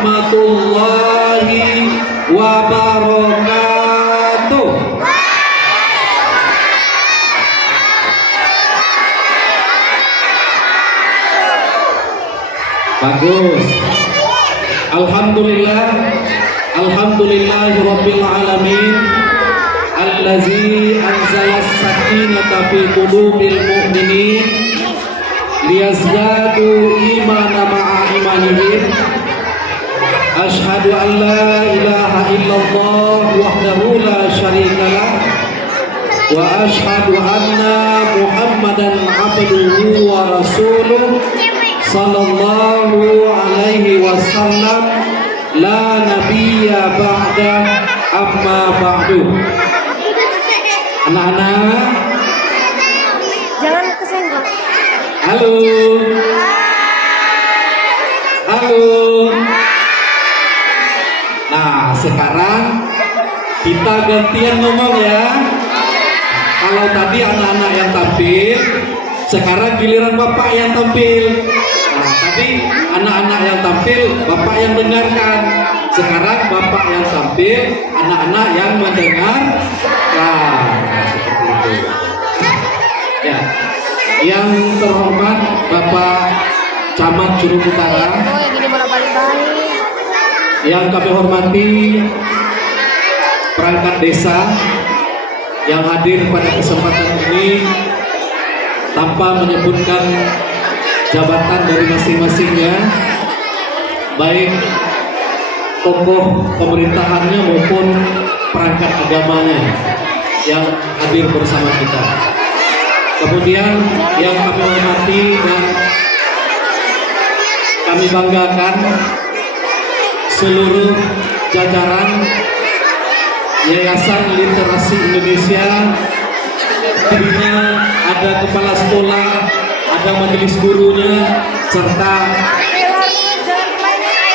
warahmatullahi wabarakatuh. Bagus. Alhamdulillah. Alhamdulillahirabbil alamin. Allazi anzala as-sakinata fi qulubil mu'minin liyazdadu imana ma'a imanihim. Asyhadu an la ilaha illallah wahdahu la syarikalah wa asyhadu anna Muhammadan abduhu wa rasuluh sallallahu alaihi wasallam la nabiyya ba'da amma ba'du. Anak-anak, jangan kesenggol. halo. Halo. Nah, sekarang kita gantian ngomong ya. Kalau tadi anak-anak yang tampil, sekarang giliran bapak yang tampil. Nah, tadi anak-anak yang tampil, bapak yang dengarkan. Sekarang bapak yang tampil, anak-anak yang mendengarkan. Nah, seperti itu. Ya, yang terhormat Bapak Camat Curug Utara, Yang ini bolak-balik. yang kami hormati perangkat desa yang hadir pada kesempatan ini tanpa menyebutkan jabatan dari masing-masingnya, baik tokoh pemerintahannya maupun perangkat agamanya yang hadir bersama kita. Kemudian yang kami hormati dan kami banggakan seluruh jajaran Yayasan Literasi Indonesia. Dirinya ada kepala sekolah, ada majelis gurunya, serta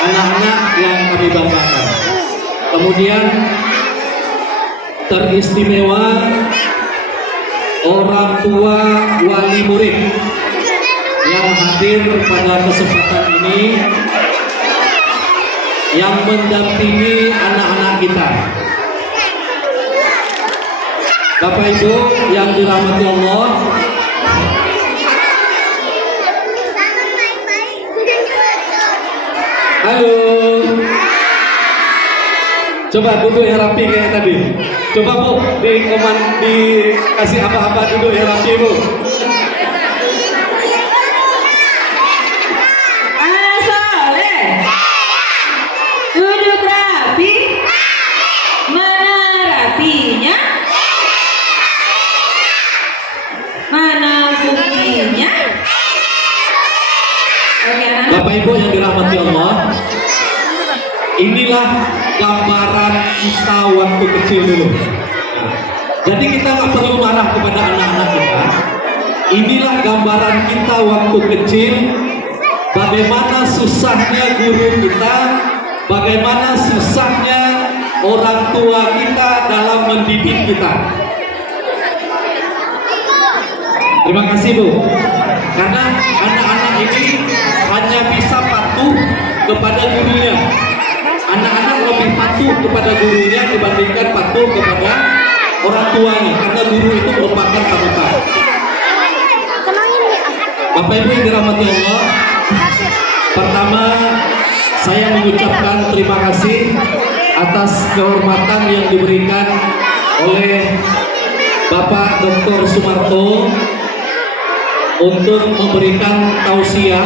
anak-anak yang kami banggakan. Kemudian teristimewa orang tua wali murid yang hadir pada kesempatan ini, yang mendampingi anak-anak kita. Bapak Ibu yang dirahmati Allah, halo. Coba duduk yang rapi kayak tadi. Coba Bu, dikasih apa-apa duduk yang rapi Bu. Soleh, duduk rapi. Mana rapinya? Mana buktinya? Oke, Bapak Ibu yang dirahmati Allah, inilah gambaran kita waktu kecil dulu. Nah, jadi kita nggak perlu marah kepada anak-anak kita. Inilah gambaran kita waktu kecil, bagaimana susahnya guru kita, bagaimana susahnya orang tua kita dalam mendidik kita. Terima kasih Bu, karena anak-anak ini hanya bisa patuh kepada gurunya. Anak-anak lebih patuh kepada gurunya dibandingkan patuh kepada orang tuanya, karena guru itu merupakan panutan. Bapak Ibu yang dirahmati Allah, pertama saya mengucapkan terima kasih atas kehormatan yang diberikan oleh Bapak Dr. Sumarto untuk memberikan tausiah,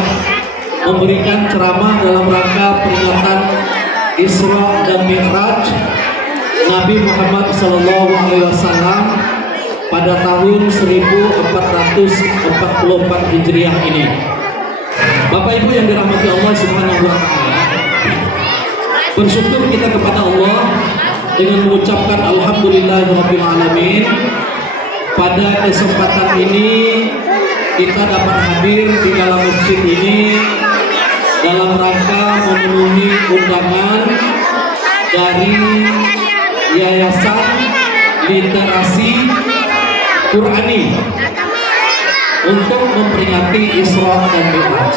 memberikan ceramah dalam rangka peringatan Isra dan Mi'raj Nabi Muhammad SAW pada tahun 1444 Hijriah ini. Bapak Ibu yang dirahmati Allah Subhanahu wa taala, bersyukur kita kepada Allah dengan mengucapkan alhamdulillahirabbil alamin. Pada kesempatan ini kita dapat hadir di dalam masjid ini dalam rangka memenuhi undangan dari Yayasan Literasi Qurani untuk memperingati Isra dan Mi'raj.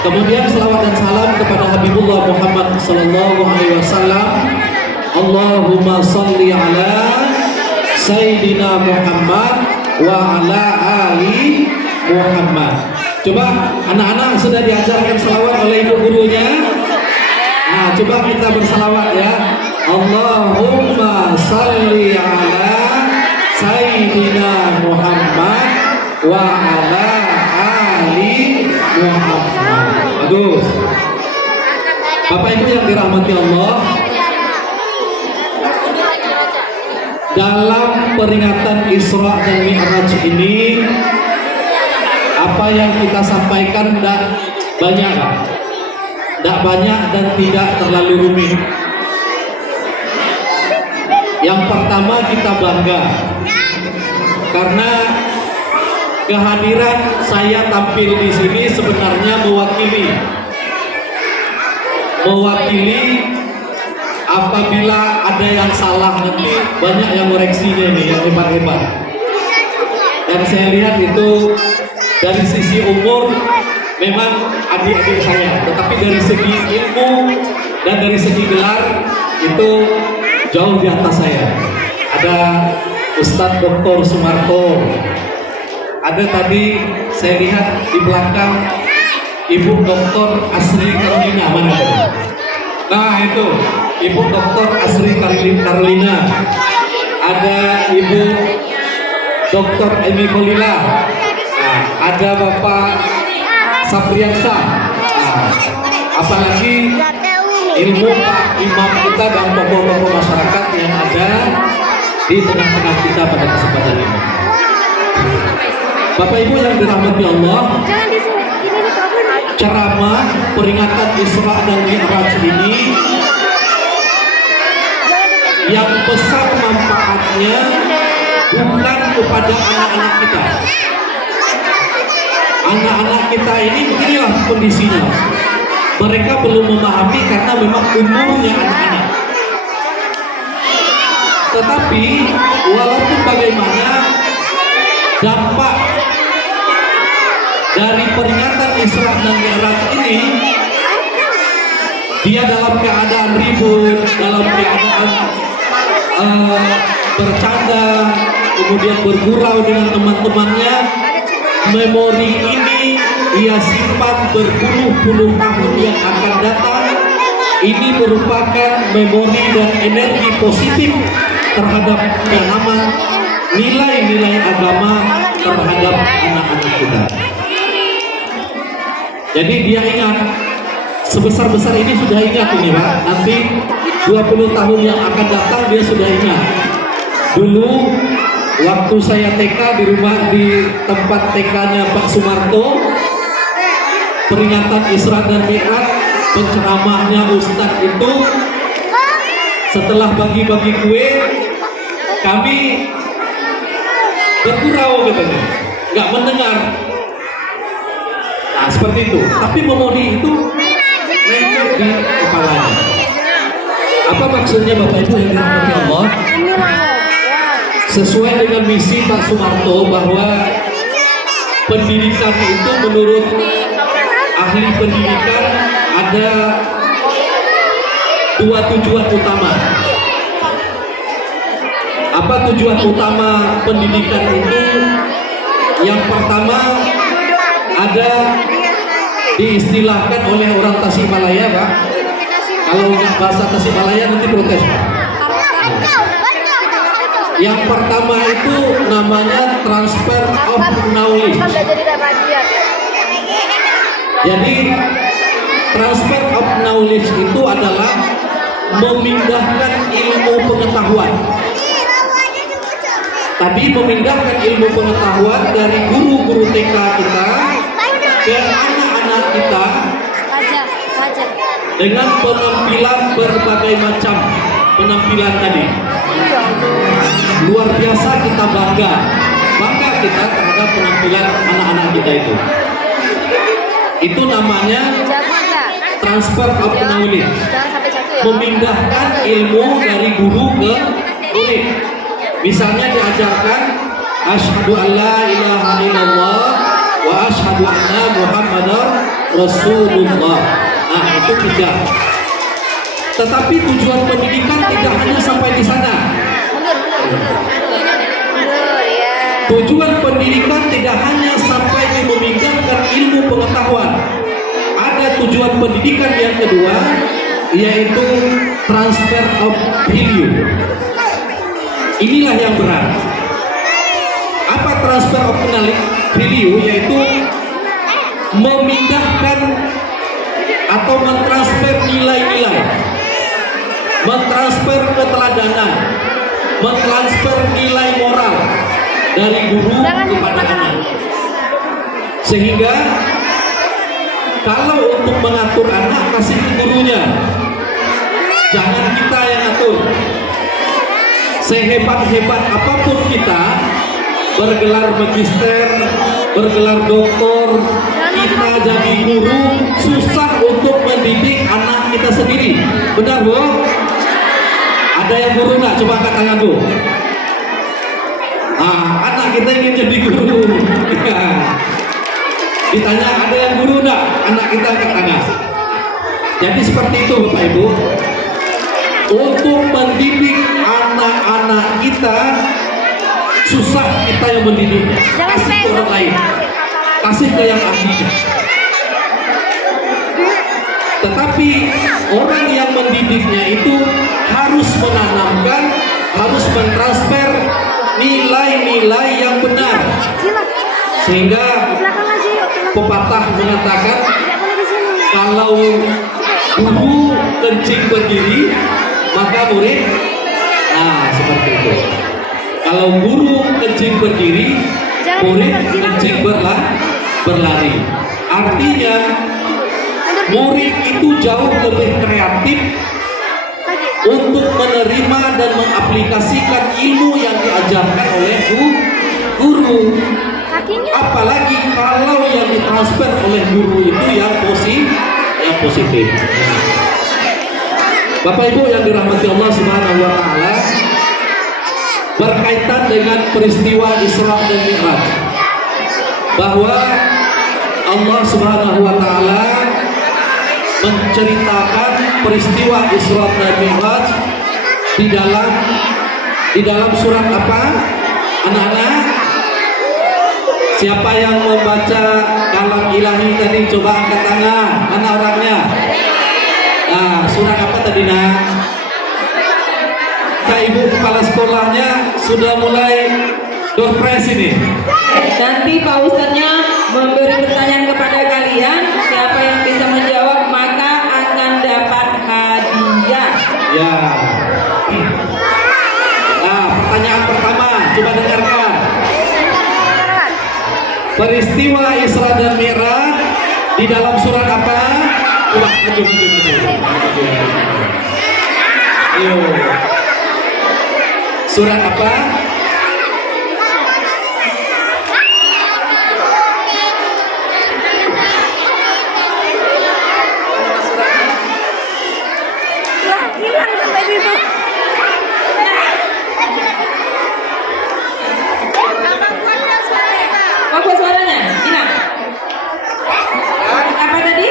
Kemudian selawat dan salam kepada Habibullah Muhammad sallallahu alaihi wasallam. Allahumma shalli ala Sayyidina Muhammad wa ala ali Muhammad. Coba anak-anak sudah diajarkan selawat oleh ibu gurunya. Nah, coba kita berselawat ya. Allahumma shalli ala Sayyidina Muhammad wa ala ali Muhammad. Bagus. Bapak Ibu yang dirahmati Allah, dalam peringatan Isra dan Mi'raj ini, apa yang kita sampaikan tidak banyak, tidak banyak dan tidak terlalu rumit. Yang pertama, kita bangga karena kehadiran saya tampil di sini sebenarnya mewakili apabila ada yang salah, nanti banyak yang koreksinya nih, yang hebat-hebat. Dan saya lihat itu dari sisi umur memang adik-adik saya, tetapi dari segi ilmu dan dari segi gelar itu jauh di atas saya. Ada Ustadz Dr. Sumarto, ada tadi saya lihat di belakang Ibu Dr. Asri Karolina, mana tadi? Nah itu Ibu Dr. Asri Karolina, ada Ibu Dr. Emi Kolila, nah, ada Bapak Sapriansa, nah, apalagi ilmu Pak Imam kita dan tokoh-tokoh masyarakat yang ada di tengah-tengah kita pada kesempatan ini. Bapak Ibu yang dirahmati Allah, ceramah peringatan Isra dan Mi'raj ini yang besar manfaatnya bukan kepada anak-anak kita. Anak-anak kita ini beginilah kondisinya. Mereka belum memahami karena memang umurnya anak-anak. Tetapi walaupun bagaimana, dampak dari peringatan Isra dan Mi'raj ini, dia dalam keadaan ribut, dalam keadaan bercanda, kemudian bergurau dengan teman-temannya, memori ini dia simpan berpuluh-puluh tahun yang akan datang. Ini merupakan memori dan energi positif terhadap pemahaman nilai-nilai agama terhadap anak-anak kita. Jadi dia ingat, sebesar-besar ini sudah ingat ini Pak. Nanti 20 tahun yang akan datang dia sudah ingat. Dulu waktu saya TK di rumah, di tempat TK-nya Pak Sumarto, peringatan Isra dan Mi'raj, penceramahnya Ustadz itu setelah bagi-bagi kue, kami bergurau katanya, nggak mendengar. Nah seperti itu. Tapi memori itu lengket di kepalanya. Apa maksudnya Bapak Ibu yang dirahmati Allah? Sesuai dengan misi Pak Sumarto bahwa pendidikan itu menurut ahli pendidikan ada dua tujuan utama. Apa tujuan utama pendidikan itu? Yang pertama, ada diistilahkan oleh orang Tasikmalaya Pak. Kalau nggak bahasa Tasikmalaya nanti protes Pak. Yang pertama itu namanya transfer of knowledge. Jadi transfer of knowledge itu adalah memindahkan ilmu pengetahuan. Tadi memindahkan ilmu pengetahuan dari guru-guru TK kita ke anak-anak kita dengan penampilan berbagai macam penampilan tadi. Luar biasa kita bangga kita terhadap penampilan anak-anak kita itu. Itu namanya transfer of knowledge, memindahkan ilmu dari guru ke murid. Misalnya diajarkan asyhadu alla ilaha illallah wa asyhadu anna muhammadar Rasulullah. Nah, itu 3. Tetapi tujuan pendidikan tidak hanya sampai di sana. Mundur ya. Tujuan pendidikan tidak hanya sampai di memindahkan ilmu pengetahuan. Ada tujuan pendidikan yang kedua, yaitu transfer of value. Inilah yang berat. Apa transfer of value? Yaitu memindahkan atau mentransfer nilai-nilai, mentransfer keteladanan, mentransfer nilai moral dari guru kepada anak. Sehingga kalau untuk mengatur anak, kasih ke gurunya, jangan kita yang atur. Sehebat-hebat apapun kita, bergelar magister, bergelar doktor, kita jadi guru, susah untuk mendidik anak kita sendiri. Benar, Bu? Ada yang guru nggak? Coba angkat tangan, Bu. Anak kita ingin jadi guru. Ditanya, ada yang guru nggak? Anak kita angkat tangan. Jadi seperti itu, Bapak Ibu. Untuk mendidik anak-anak kita, susah kita yang mendidiknya. Kasih ke orang lain, kasih ke yang ahlinya. Tetapi orang yang mendidiknya itu harus menanamkan, harus mentransfer nilai-nilai yang benar. Sehingga pepatah mengatakan, kalau guru kencing berdiri, maka murid, seperti itu. Kalau guru kencing berdiri, murid kencing berlari. Artinya murid itu jauh lebih kreatif untuk menerima dan mengaplikasikan ilmu yang diajarkan oleh guru. Apalagi kalau yang ditransfer oleh guru itu yang positif. Bapak Ibu yang dirahmati Allah Subhanahu wa taala, berkaitan dengan peristiwa Isra dan Mi'raj, bahwa Allah Subhanahu wa taala menceritakan peristiwa Isra dan Mi'raj di dalam surat apa? Anak-anak, siapa yang membaca kalam ilahi tadi coba angkat tangan. Mana orangnya? Surat apa tadi, Nak? Ibu kepala sekolahnya sudah mulai doorpress ini. Nanti Pak Ustadznya memberi pertanyaan kepada kalian. Siapa yang bisa menjawab maka akan dapat hadiah. Ya. Pertanyaan pertama, coba dengarkan. Peristiwa Isra dan Mi'raj di dalam surat apa? Maju. Ayo. Surat apa? Hilang sampai situ. Apa suaranya? Ina. Apa tadi?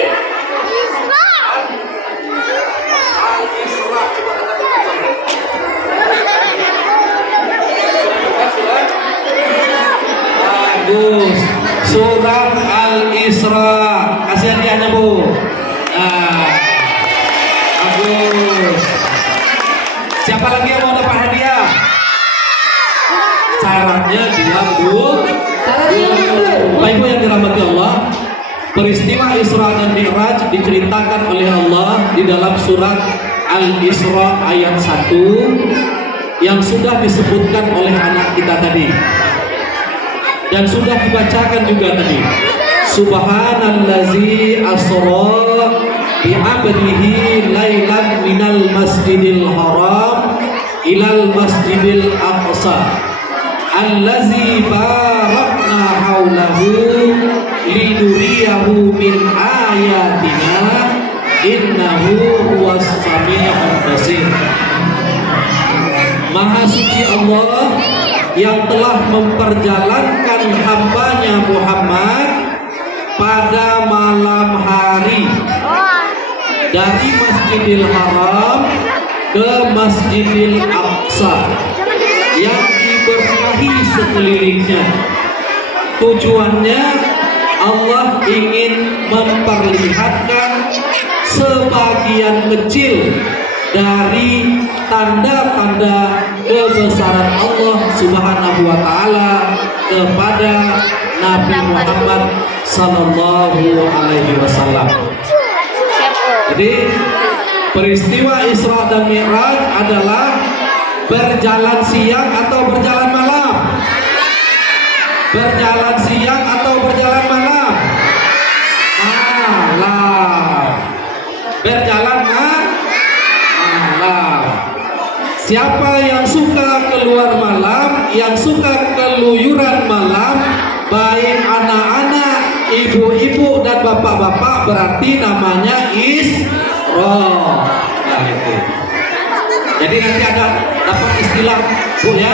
Bagus. Surat Al-Isra. Kasih hadiahnya, Bu. Bagus. Siapa lagi yang mau dapat hadiah? Syaratnya diam, Bu. Bapak Ibu yang dirahmati Allah, peristiwa Isra dan Mi'raj diceritakan oleh Allah di dalam surat Al-Isra ayat 1 yang sudah disebutkan oleh anak kita tadi dan sudah dibacakan juga tadi. Subhanallazi asra bi 'abdihi lailan minal masjidil haram ilal masjidil aqsa allazi barakna haulahu linuriyahu min ayatina innahu huwas sami'ul basir. Maha suci Allah yang telah memperjalankan hambanya Muhammad pada malam hari dari Masjidil Haram ke Masjidil Aqsa yang diberkahi sekelilingnya. Tujuannya Allah ingin memperlihatkan sebagian kecil dari tanda-tanda kebesaran Allah Subhanahu wa taala kepada Nabi Muhammad sallallahu alaihi wasallam. Jadi peristiwa Isra dan Mi'raj adalah berjalan siang atau berjalan malam? Berjalan siang atau berjalan malam? Malam. Berjalan malam. Siapa yang suka keluar malam, yang suka keluyuran malam, baik anak-anak, ibu-ibu dan bapak-bapak, berarti namanya Isra. Nah, itu. Jadi nanti ada dapat istilah, Bu ya.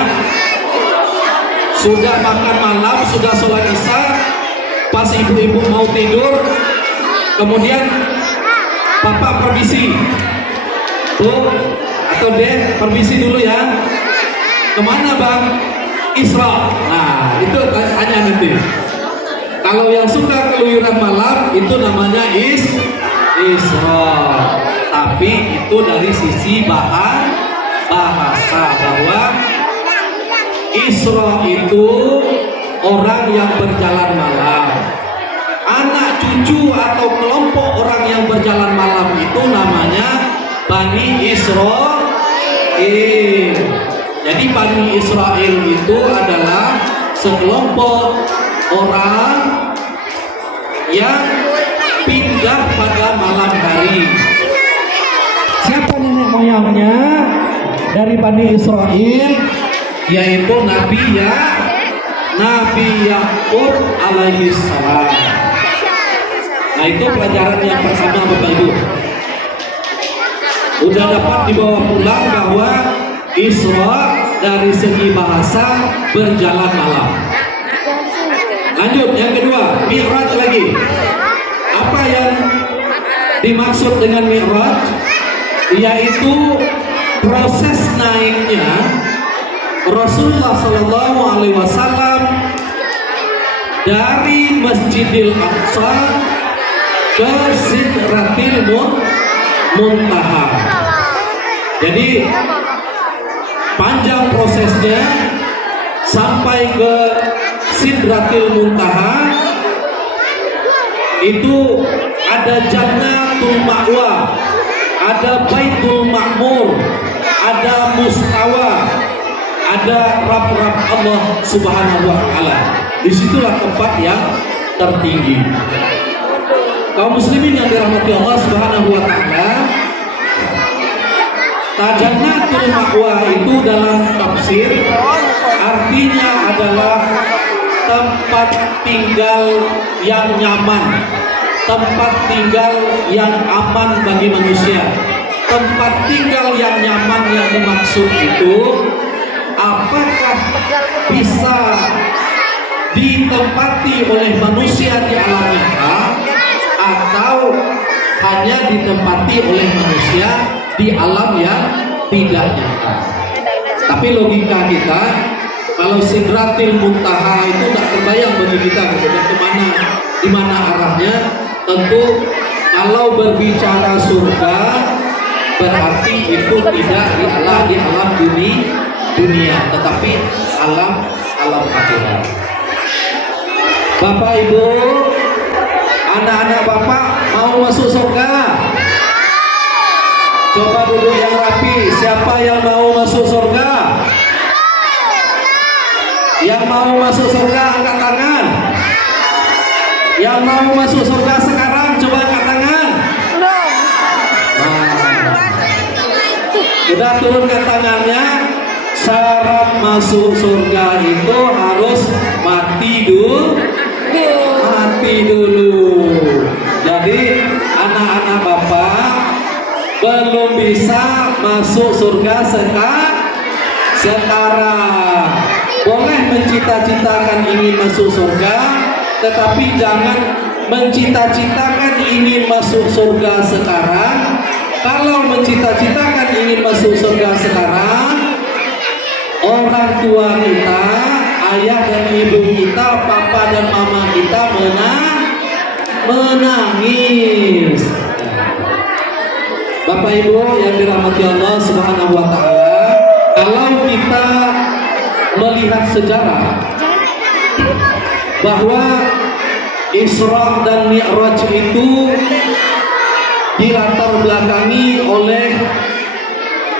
Sudah makan malam, sudah sholat isya, pas ibu-ibu mau tidur, kemudian bapak permisi, Bu atau Dek permisi dulu ya. Kemana bang? Isra. Nah itu tanya nanti. Kalau yang suka keluyuran malam itu namanya Isra. Tapi itu dari sisi bahasa bahwa Isra itu orang yang berjalan malam. Anak cucu atau kelompok orang yang berjalan malam itu namanya Bani Israil. Jadi Bani Israil itu adalah sekelompok orang yang pindah pada malam hari. Siapa nenek moyangnya dari Bani Israil? Yaitu Nabi Yakub alaihi salam. Nah itu pelajaran yang pertama Bapak Ibu. Udah dapat dibawa pulang bahwa Isra dari segi bahasa berjalan malam. Lanjut yang kedua, Mi'raj lagi. Apa yang dimaksud dengan Mi'raj? Yaitu proses naiknya Rasulullah Shallallahu Alaihi Wasallam dari Masjidil Aqsa ke Sidratil Muntaha. Jadi panjang prosesnya sampai ke Sidratil Muntaha. Itu ada Jannatul Ma'wa, ada Baitul Ma'mur, ada Mustawa, ada Rab-Rab Allah Subhanahu wa taala. Disitulah tempat yang tertinggi. Kaum muslimin yang dirahmati Allah Subhanahu wa taala, Jannatul Ma'wa itu dalam tafsir artinya adalah tempat tinggal yang nyaman, tempat tinggal yang aman bagi manusia. Tempat tinggal yang nyaman yang dimaksud itu apakah bisa ditempati oleh manusia di alam nyata atau hanya ditempati oleh manusia di alam yang tidak nyata. Tapi logika kita, kalau Sidratil Muntaha itu tak terbayang bagi kita kemana, di mana arahnya. Tentu kalau berbicara surga berarti itu tidak di alam dunia, tetapi alam akhirat. Bapak Ibu, anak-anak Bapak mau masuk surga? Coba duduk yang rapi. Siapa yang mau masuk surga? Yang mau masuk surga angkat tangan. Yang mau masuk surga sekarang coba angkat tangan. Sudah turunkan tangannya. Syarat masuk surga itu harus mati dulu. Jadi anak-anak Bapak belum bisa masuk surga sekarang. Boleh mencita-citakan ingin masuk surga, tetapi jangan mencita-citakan ingin masuk surga sekarang, kalau mencita-citakan ingin masuk surga sekarang, orang tua kita, ayah dan ibu kita, papa dan mama kita menangis. Bapak Ibu yang dirahmati Allah Subhanahu wa taala, kalau kita melihat sejarah bahwa Isra dan Mi'raj itu dilatar belakangi oleh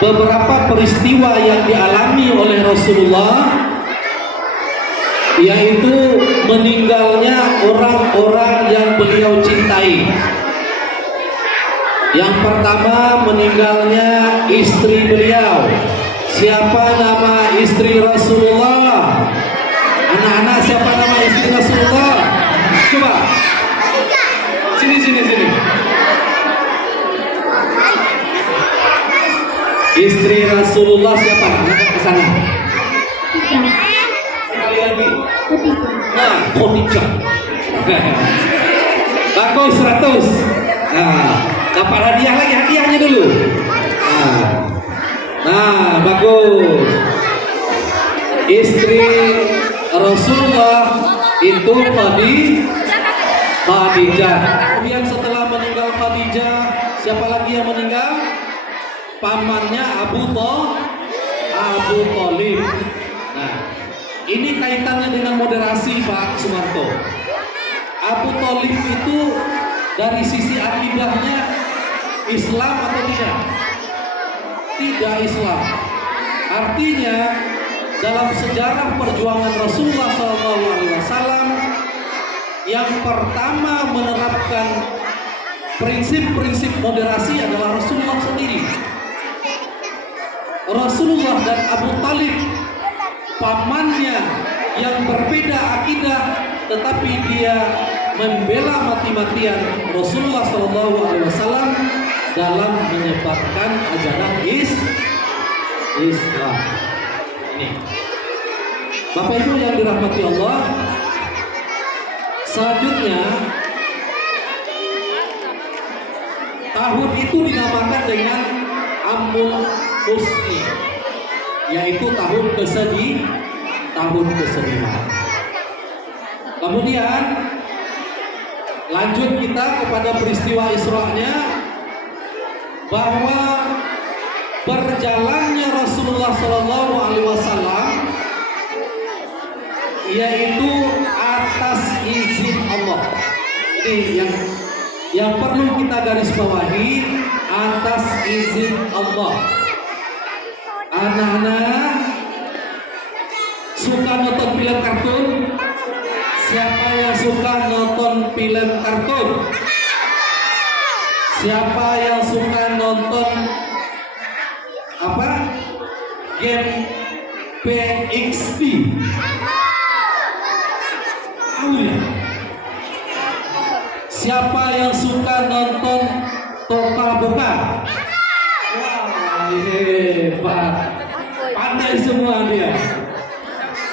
beberapa peristiwa yang dialami oleh Rasulullah, yaitu meninggalnya orang-orang yang beliau cintai. Yang pertama, meninggalnya istri beliau. Siapa nama istri Rasulullah? Anak-anak, siapa nama istri Rasulullah? Coba. Sini. Istri Rasulullah siapa? Angkat ke sana. Sekali lagi. Nah, Khadijah. Bagus 100. Nah, dapat hadiah lagi, hadiahnya dulu. Nah, bagus. Istri Rasulullah itu Khadijah. Kemudian setelah meninggal Khadijah, siapa lagi yang meninggal? Pamannya Abu Thalib. Nah, ini kaitannya dengan moderasi Pak Sumarto. Abu Thalib itu dari sisi akidahnya Islam atau tidak? Tidak Islam. Artinya dalam sejarah perjuangan Rasulullah SAW, yang pertama menerapkan prinsip-prinsip moderasi adalah Rasulullah sendiri. Rasulullah dan Abu Thalib, pamannya yang berbeda akidah, tetapi dia membela mati-matian Rasulullah SAW dalam menyebarkan ajaran Islam. Ini, Bapak Ibu yang dirahmati Allah, selanjutnya tahun itu dinamakan dengan Amul Husni, yaitu tahun kesedihan. Kemudian lanjut kita kepada peristiwa Isra-nya, bahwa berjalannya Rasulullah SAW yaitu atas izin Allah. Ini yang perlu kita garis bawahi, atas izin Allah. Anak-anak suka nonton film kartun? Siapa yang suka nonton film kartun? Siapa yang suka nonton game PXP? Siapa yang suka nonton Toka Boka? Wah, hebat, pandai semua dia.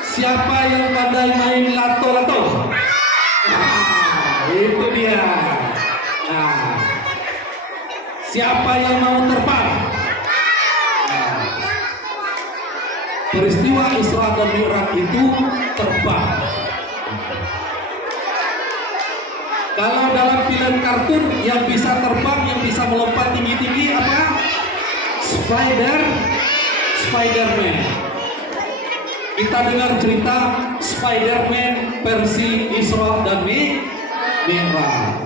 Siapa yang pandai main lato-lato? Itu dia. Nah, siapa yang mau terbang? Peristiwa Isra dan Mi'raj itu terbang. Kalau dalam film kartun yang bisa terbang, yang bisa melompat tinggi-tinggi apa? Spider-Man. Kita dengar cerita Spider-Man versi Isra dan Mi'raj.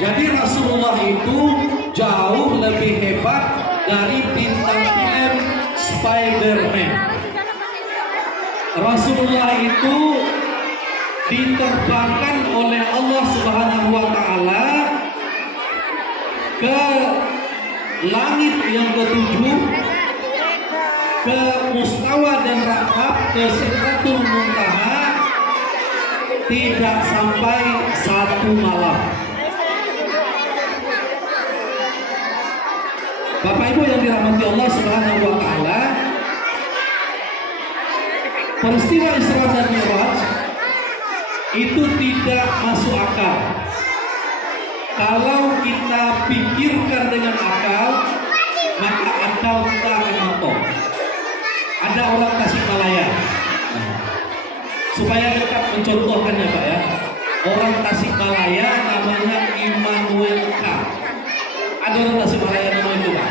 Jadi Rasulullah itu jauh lebih hebat dari bintang film Spider-Man. Rasulullah itu diterbangkan oleh Allah Subhanahu wa taala ke langit yang ketujuh, ke Mustawa dan Rahab, ke Sidratul Muntaha, tidak sampai 1 malam. Bapak Ibu yang dirahmati Allah Subhanahu wa taala, peristiwa Isra dan Mi'raj itu tidak masuk akal. Kalau kita pikirkan dengan akal, maka akal kita akan mentok. Ada orang Tasikmalaya, supaya dekat mencontohkannya Pak ya. Orang Tasikmalaya namanya Immanuel K. Ada orang Tasikmalaya namanya itu Pak?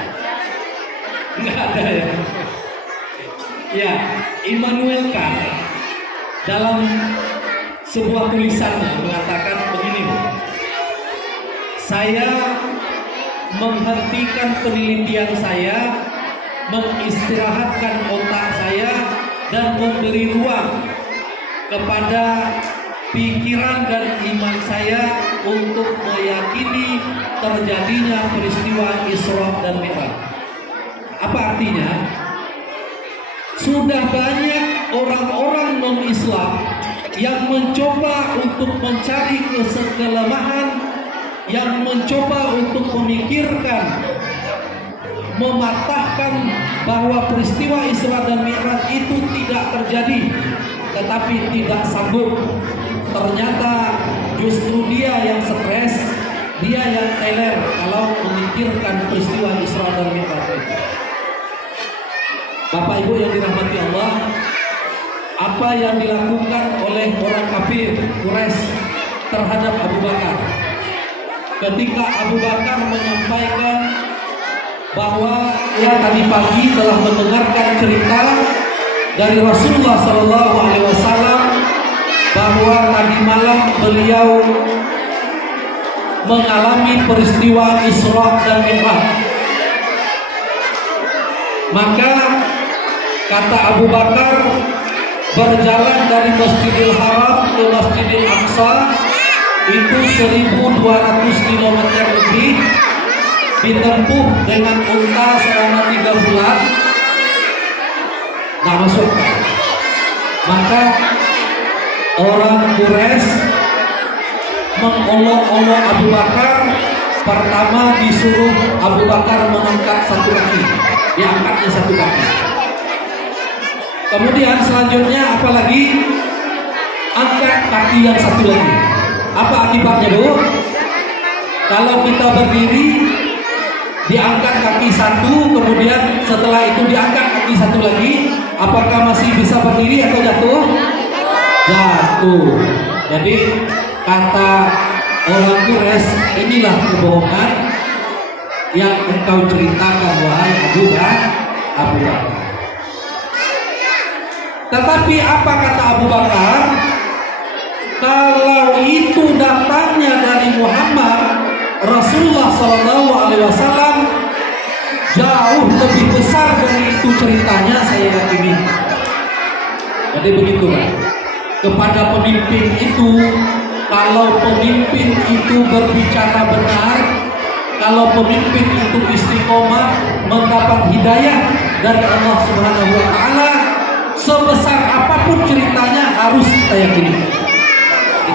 Enggak ada ya. Ya, Immanuel K dalam sebuah tulisannya mengatakan begini, saya menghentikan penelitian saya, mengistirahatkan otak saya, dan memberi ruang kepada pikiran dan iman saya untuk meyakini terjadinya peristiwa Isra dan Mi'raj. Apa artinya? Sudah banyak orang-orang non-Islam yang mencoba untuk mencari kelemahan, yang mencoba untuk memikirkan, mematahkan bahwa peristiwa Isra dan Mi'raj itu tidak terjadi, tetapi tidak sanggup. Ternyata justru dia yang stres, dia yang teler kalau memikirkan peristiwa Isra dan Mi'raj itu. Bapak Ibu yang dirahmati Allah, apa yang dilakukan oleh orang kafir Quraisy terhadap Abu Bakar ketika Abu Bakar menyampaikan bahwa ia tadi pagi telah mendengarkan cerita dari Rasulullah SAW bahwa tadi malam beliau mengalami peristiwa Isra dan Mi'raj. Maka kata Abu Bakar, berjalan dari Masjidil Haram ke Masjidil Aqsa itu 1.200 km lebih, ditempuh dengan unta selama 3 bulan. Nah, masuk. Maka orang Quraisy mengolok-olok Abu Bakar. Pertama disuruh Abu Bakar mengangkat satu kaki, diangkatnya satu kaki. Kemudian selanjutnya apalagi angkat kaki yang satu lagi. Apa akibatnya Bu? Kalau kita berdiri diangkat kaki satu, kemudian setelah itu diangkat kaki satu lagi, apakah masih bisa berdiri atau jatuh? Jatuh. Jadi kata orang Quraisy, inilah kebohongan yang engkau ceritakan wahai Abu Bakar. Tetapi apa kata Abu Bakar? Kalau itu datangnya dari Muhammad Rasulullah SAW, jauh lebih besar dari itu ceritanya, saya yakini. Jadi begitu Pak. Kepada pemimpin itu, kalau pemimpin itu berbicara benar, kalau pemimpin itu istiqomah, mendapat hidayah dari Allah Subhanahu wa Ta'ala, sebesar apapun ceritanya harus kita yakini.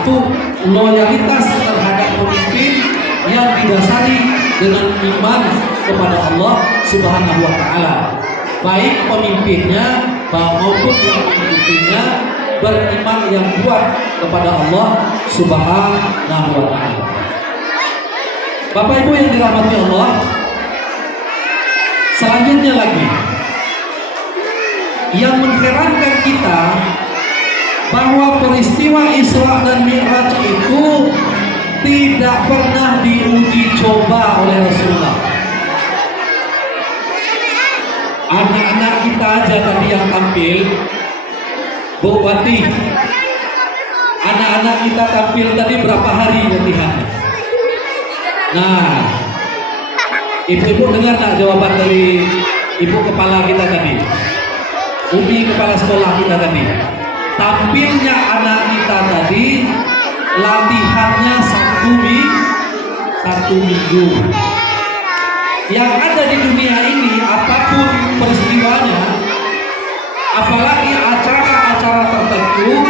Itu loyalitas terhadap pemimpin yang didasari dengan iman kepada Allah Subhanahu wa Ta'ala. Baik pemimpinnya maupun yang mengikutinya beriman yang kuat kepada Allah Subhanahu wa Ta'ala. Bapak Ibu yang dirahmati Allah, selanjutnya lagi yang mengherankan kita bahwa peristiwa Isra dan Mi'raj itu tidak pernah diuji coba oleh Rasulullah. Anak-anak kita aja tadi yang tampil, Bu Wati, anak-anak kita tampil tadi berapa hari latihan? Nah, ibu-ibu dengar tak jawaban dari ibu kepala kita tadi? Umi kepala sekolah kita tadi, tampilnya anak kita tadi latihannya 1 minggu. Yang ada di dunia ini apapun peristiwanya, apalagi acara-acara tertentu,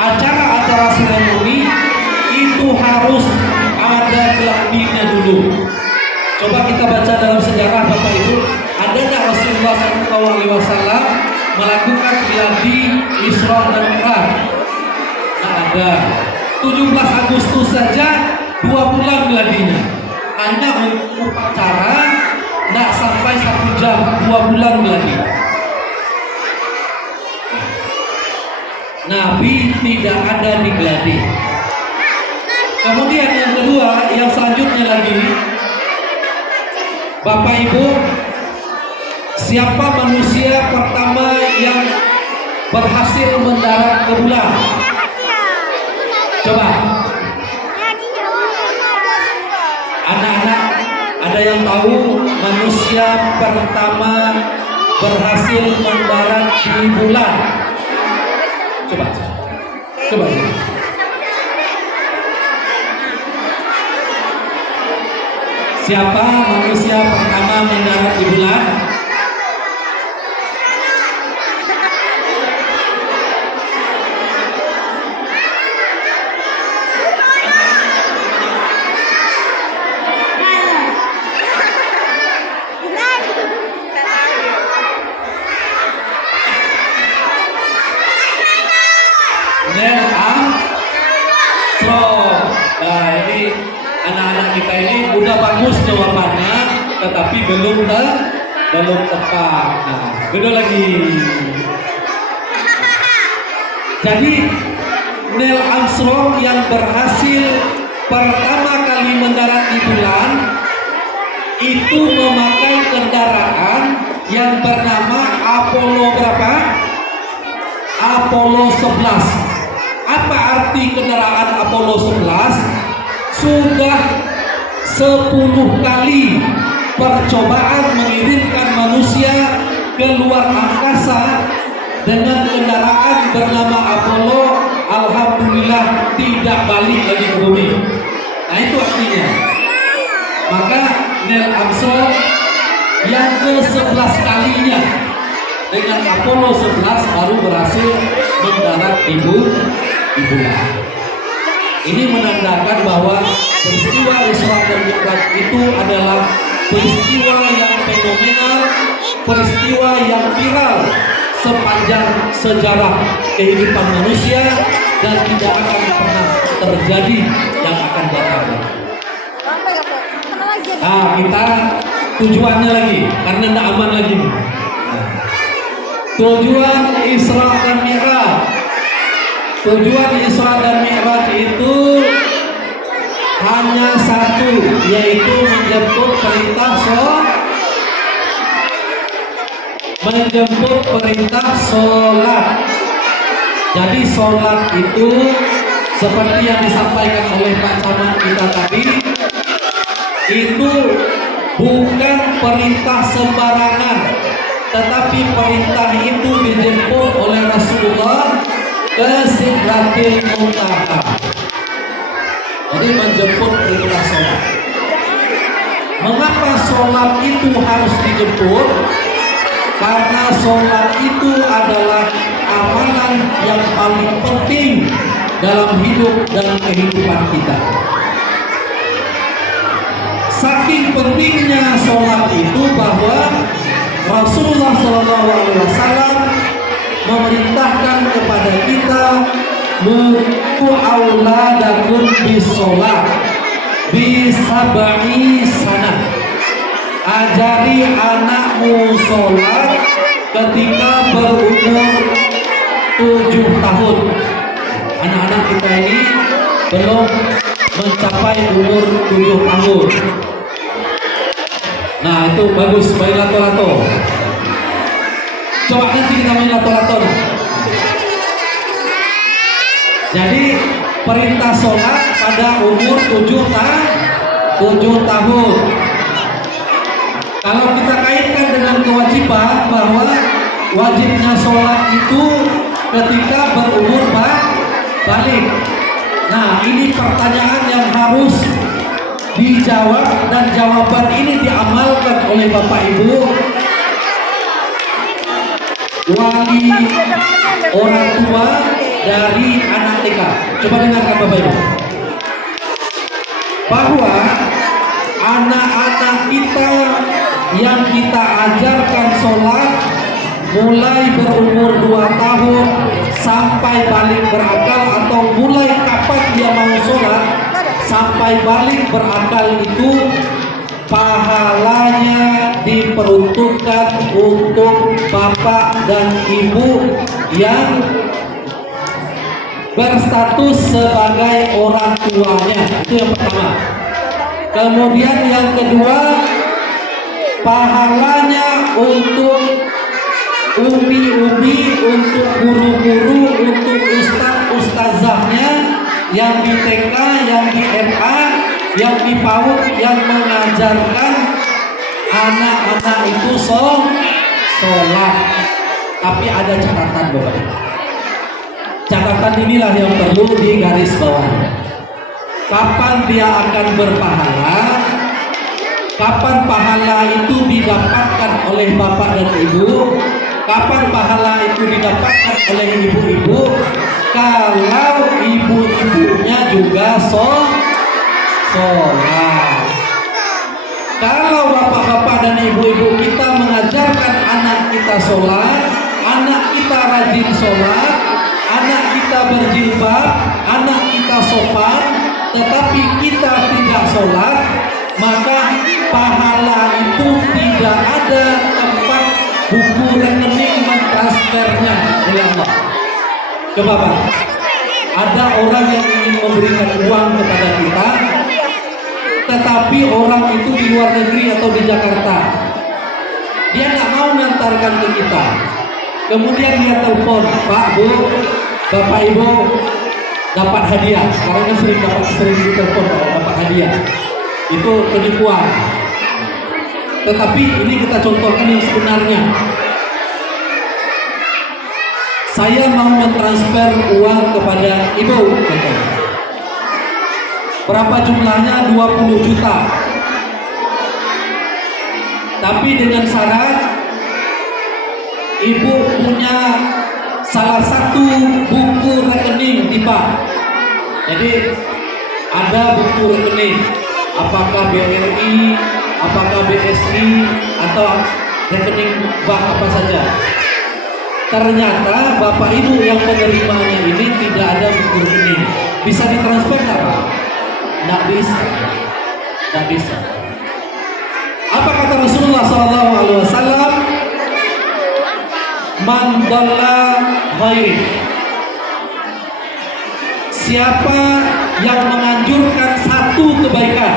acara-acara seremoni, itu harus ada geladinya dulu. Coba kita baca dalam sejarah Bapak Ibu, ada tak Rasulullah SAW melakukan geladi Isra dan Mi'raj? Nah, ada. 17 Agustus saja 2 bulan geladinya. Hanya upacara tidak sampai 1 jam, 2 bulan geladi. Nabi tidak ada di geladi. Kemudian yang kedua, yang selanjutnya lagi, Bapak Ibu, siapa manusia pertama yang berhasil mendarat ke bulan? Coba, anak-anak, ada yang tahu manusia pertama berhasil mendarat di bulan? Coba. Siapa manusia pertama mendarat di bulan? Neil Armstrong. Nah, ini anak-anak kita ini udah bagus jawabannya, tetapi belum tepat. Nah, beda lagi. Jadi Neil Armstrong yang berhasil pertama kali mendarat di bulan itu memakai kendaraan yang bernama Apollo berapa? Apollo 11. Apa arti kendaraan Apollo 11? Sudah 10 kali percobaan mengirimkan manusia ke luar angkasa dengan kendaraan bernama Apollo. Alhamdulillah tidak balik lagi ke bumi. Nah, itu artinya. Maka Neil Armstrong yang ke-11 kalinya dengan Apollo 11 baru berhasil mendarat di bulan. Ini menandakan bahwa peristiwa Isra dan Mi'raj itu adalah peristiwa yang fenomenal, peristiwa yang viral sepanjang sejarah kehidupan manusia dan tidak akan pernah terjadi yang akan datang. Nah, kita tujuannya lagi karena tidak aman lagi. Tujuan Isra dan Mi'raj. Tujuan Isra dan Mi'raj itu hanya satu, yaitu menjemput perintah sholat. Jadi sholat itu seperti yang disampaikan oleh Pak Camat kita tadi, itu bukan perintah sembarangan, tetapi perintah itu dijemput oleh Rasulullah ke Sidratil Muntaha. Jadi menjemput perintah sholat. Mengapa sholat itu harus dijemput? Karena sholat itu adalah amalan yang paling penting dalam hidup dan kehidupan kita. Saking pentingnya sholat itu bahwa Rasulullah SAW memerintahkan kepada kita murku auladakum bisolat bisab'i sanah. Ajari anakmu sholat ketika berumur 7 tahun. Anak-anak kita ini belum mencapai umur 7 tahun. Nah, itu bagus, main lato-lato. Coba nanti kita main lato-lato. Jadi perintah sholat pada umur 7 tahun. Kalau kita kaitkan dengan kewajiban bahwa wajibnya sholat itu ketika berumur balik. Nah, ini pertanyaan yang harus dijawab dan jawaban ini diamalkan oleh Bapak Ibu wali orang tua dari anak TK. Coba dengarkan Bapak Ibu, bahwa anak-anak kita yang kita ajarkan sholat mulai berumur 2 tahun sampai balik berakal atau mulai kapan dia mau sholat sampai balik berakal itu pahalanya diperuntukkan untuk bapak dan ibu yang berstatus sebagai orang tuanya. Itu yang pertama. Kemudian yang kedua, pahalanya untuk umi-umi, untuk guru-guru, untuk ustaz-ustazahnya yang di TK, yang di MA, yang di PAUD, yang mengajarkan anak-anak itu sholat. Tapi ada catatan, Bapak. Catatan inilah yang perlu digarisbawahi. Kapan dia akan berpahala? Kapan pahala itu didapatkan oleh bapak dan ibu? Kapan pahala itu didapatkan oleh ibu-ibu? Kalau ibu-ibunya juga sholat. Kalau bapak-bapak dan ibu-ibu kita mengajarkan anak kita sholat, anak kita rajin sholat, anak kita berjilbab, anak kita sopan, tetapi kita tidak sholat, maka pahala itu tidak ada tempat buku rekening mentransfernya oleh Allah. Coba Pak, ada orang yang ingin memberikan uang kepada kita, tetapi orang itu di luar negeri atau di Jakarta, dia nggak mau ngantarkan ke kita. Kemudian dia telepon, Pak, Bu, Bapak Ibu dapat hadiah. Sekarang kan sering ditelepon dapat hadiah. Itu penipuan. Tetapi ini kita contohkan yang sebenarnya. Saya mau mentransfer uang kepada ibu, contohnya. Berapa jumlahnya? 20 juta. Tapi dengan syarat ibu punya salah satu buku rekening di bank. Jadi ada buku rekening, apakah BRI, apakah BSI, atau rekening bank apa saja. Ternyata bapak ibu yang menerimanya ini tidak ada buku rekening. Bisa ditransfer nggak Pak? Nggak bisa. Nggak bisa. Apa kata Rasulullah SAW? Man dhalla ghairi. Siapa yang menganjurkan satu kebaikan,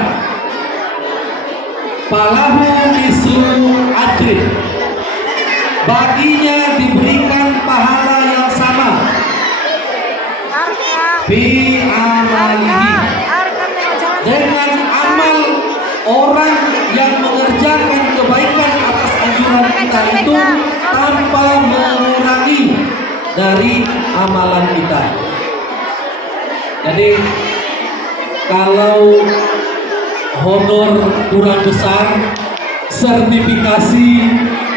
falahu mislu ajri, baginya diberikan pahala yang sama bi amalihi, dengan amal orang yang mengerjakan kebaikan atas anjuran kita itu tanpa mengurangi dari amalan kita. Jadi kalau honor kurang besar, sertifikasi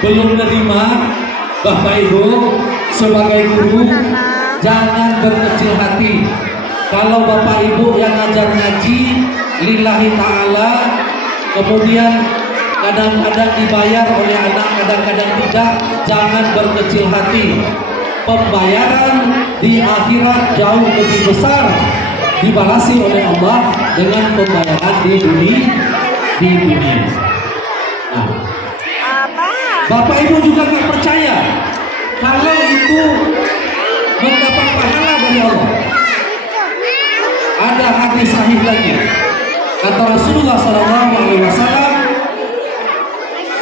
belum menerima, Bapak Ibu sebagai guru jangan berkecil hati. Kalau Bapak Ibu yang ngajar ngaji lillahi ta'ala, kemudian kadang-kadang dibayar oleh anak, kadang-kadang tidak, jangan berkecil hati. Pembayaran di akhirat jauh lebih besar dibalasi oleh Allah dengan pembayaran di dunia. Nah, Bapak Ibu juga nggak percaya kalau itu mendapat pahala dari Allah. Ada hadis sahih lagi, kata Rasulullah SAW,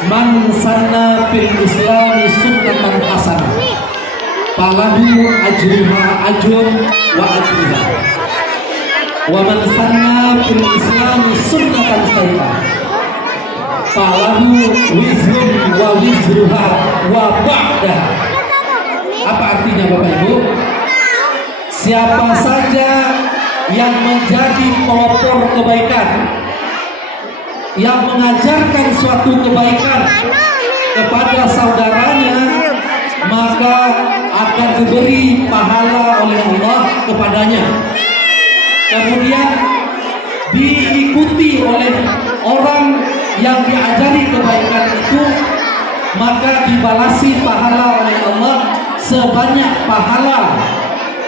man sanna fil islami sunnatan hasanah falahu ajruha ajrun wa ajruha, wa man sanna fil islami sunnatan sayyi'ah falahu wizrun wa wizruha wa ba'daha. Apa artinya Bapak Ibu? Siapa saja yang menjadi pelopor kebaikan, yang mengajarkan suatu kebaikan kepada saudaranya, maka akan diberi pahala oleh Allah kepadanya. Kemudian diikuti oleh orang yang diajari kebaikan itu, maka dibalasi pahala oleh Allah sebanyak pahala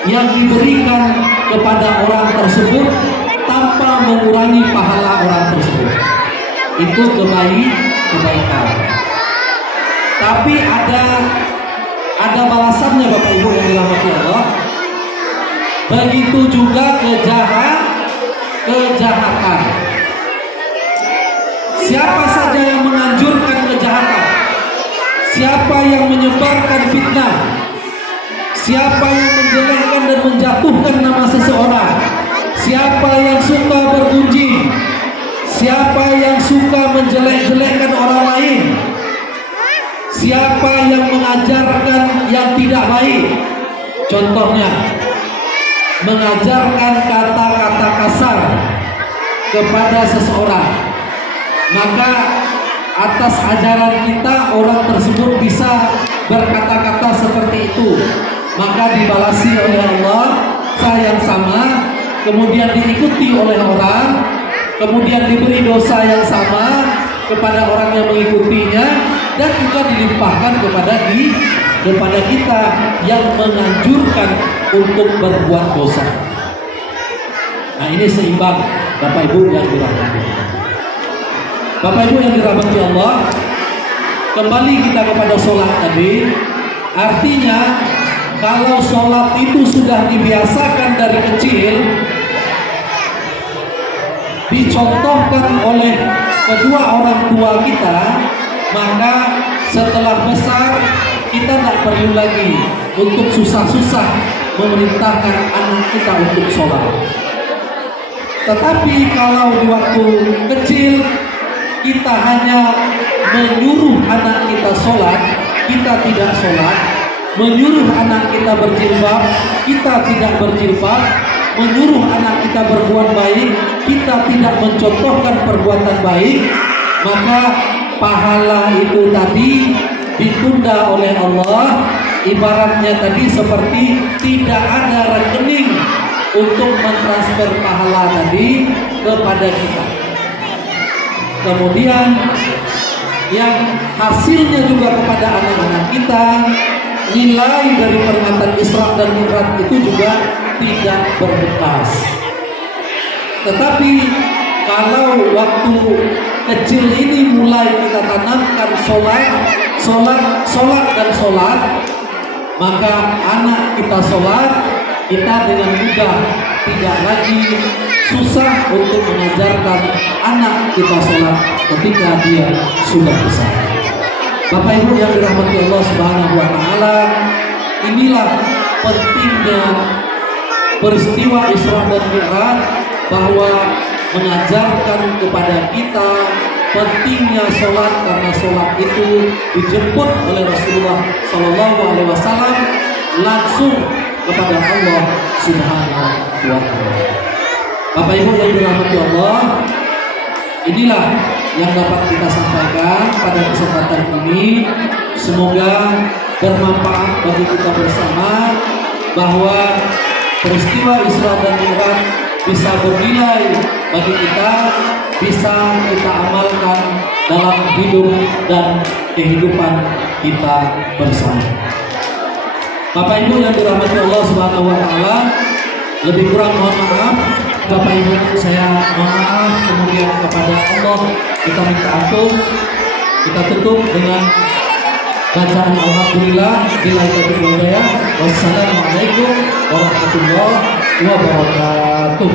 yang diberikan kepada orang tersebut tanpa mengurangi pahala orang tersebut. Itu kebaikan. Tapi ada balasannya Bapak Ibu yang dirahmati Allah. Begitu juga kejahatan. Siapa saja yang menganjurkan kejahatan, siapa yang menyebarkan fitnah, siapa yang menjelekkan dan menjatuhkan nama seseorang, siapa yang suka bergunjing, siapa yang suka menjelek-jelekkan orang lain, siapa yang mengajarkan yang tidak baik, contohnya mengajarkan kata-kata kasar kepada seseorang, maka atas ajaran kita orang tersebut bisa berkata-kata seperti itu, maka dibalasi oleh Allah yang sama, kemudian diikuti oleh orang, kemudian diberi dosa yang sama kepada orang yang mengikutinya, dan juga dilimpahkan kepada kita yang menganjurkan untuk berbuat dosa. Nah, ini seimbang Bapak Ibu yang dirahmati. Bapak Ibu yang dirahmati Allah, kembali kita kepada sholat tadi. Artinya kalau sholat itu sudah dibiasakan dari kecil, dicontohkan oleh kedua orang tua kita, maka setelah besar kita tidak perlu lagi untuk susah-susah memerintahkan anak kita untuk sholat. Tetapi kalau di waktu kecil kita hanya menyuruh anak kita sholat, kita tidak sholat, menyuruh anak kita berjilbab, kita tidak berjilbab, menyuruh anak kita berbuat baik, kita tidak mencontohkan perbuatan baik, maka pahala itu tadi ditunda oleh Allah. Ibaratnya tadi seperti tidak ada rekening untuk mentransfer pahala tadi kepada kita. Kemudian yang hasilnya juga kepada anak-anak kita, nilai dari peringatan Isra dan Mi'raj itu juga tidak berbekas. Tetapi kalau waktu kecil ini mulai kita tanamkan sholat, maka anak kita sholat, kita dengan mudah tidak lagi susah untuk mengajarkan anak kita sholat ketika dia sudah besar. Bapak Ibu yang dirahmati Allah Subhanahu wa Ta'ala, inilah pentingnya peristiwa Isra dan Mi'raj, bahwa mengajarkan kepada kita pentingnya sholat, karena sholat itu dijemput oleh Rasulullah Sallallahu Alaihi Wasallam langsung kepada Allah Subhanahu wa Ta'ala. Bapak Ibu yang dirahmati Allah, inilah yang dapat kita sampaikan pada kesempatan ini. Semoga bermanfaat bagi kita bersama, bahwa peristiwa Isra dan Mi'raj bisa bernilai bagi kita, bisa kita amalkan dalam hidup dan kehidupan kita bersama. Bapak Ibu yang dirahmati Allah Subhanahu wa Ta'ala, lebih kurang mohon maaf. Bapak Ibu saya mohon maaf, kemudian kepada Allah kita minta ampun. Kita tutup dengan bacaan alhamdulillah. Bila itu berjaya. Wassalamualaikum warahmatullahi wabarakatuh.